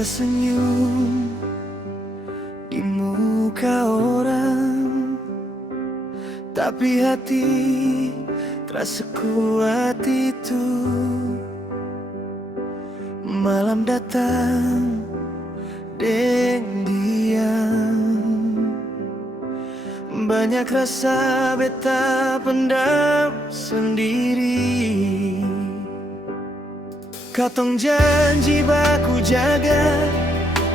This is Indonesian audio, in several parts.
tersenyum di muka orang, tapi hati terasa kuat itu. Malam datang deng diam, banyak rasa beta pendam sendiri. Katong janji baku jaga,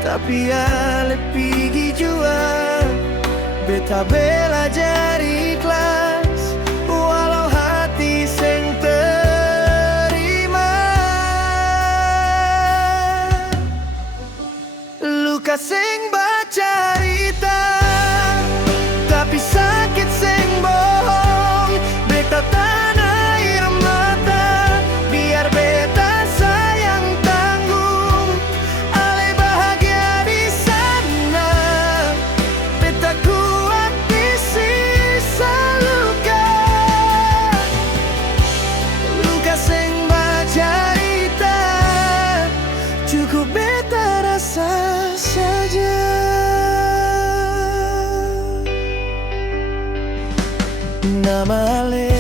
tapi ale pigi jua. Beta belajar ikhlas, walau hati seng terima. Luka seng bacarita, tapi sakit seng bohong. Beta tanah air mata, biar beta sayang tanggung. Ale bahagia di sana, beta kuat di sisa luka. Luka seng bacarita, cukup beta rasa saja. Nama ale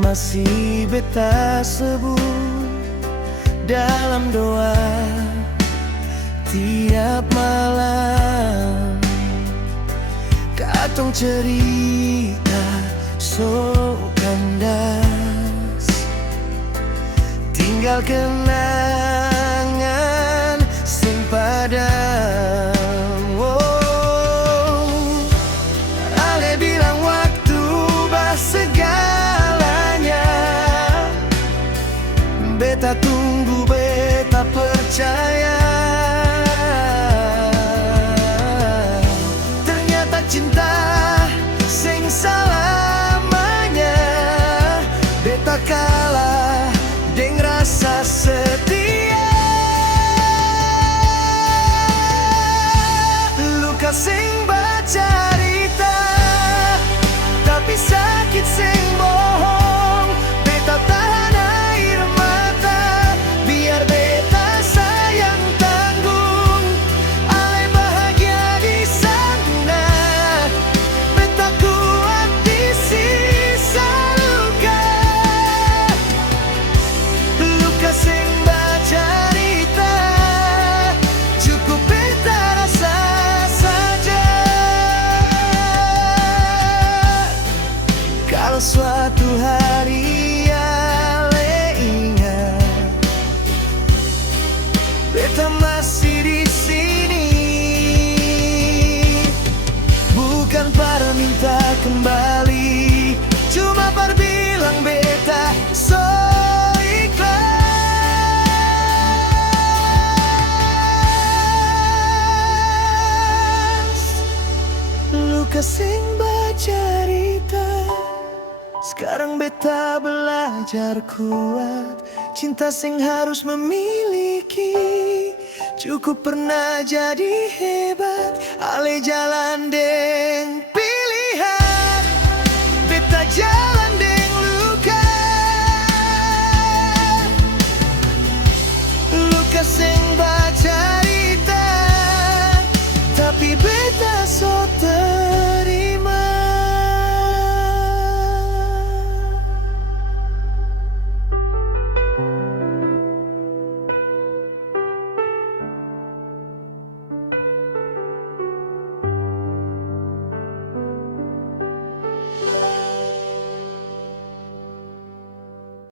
masih beta sebut dalam doa tiap malam. Katong cerita so kandas, tinggal kenangan sing padam. Ale bilang waktu bah segalanya, beta tunggu, beta percaya. Ternyata cinta sing selamanya, beta kalah deng rasa setia. Luka sing bacarita, tapi sakit sing bohong. Beta tahan air mata, biar beta sayang tanggung. Ale bahagia di sana, beta kuat di sisa luka. Luka sing bacarita, cukup beta rasa saja. Kalau suatu hari ale ingat beta masih di sini, bukan para minta kembali, cuma par bilang beta so ikhlas. Luka sing bacarita, sekarang beta belajar kuat. Cinta sing harus memiliki, cukup pernah jadi hebat. Ale jalan deng pilihan, beta jalan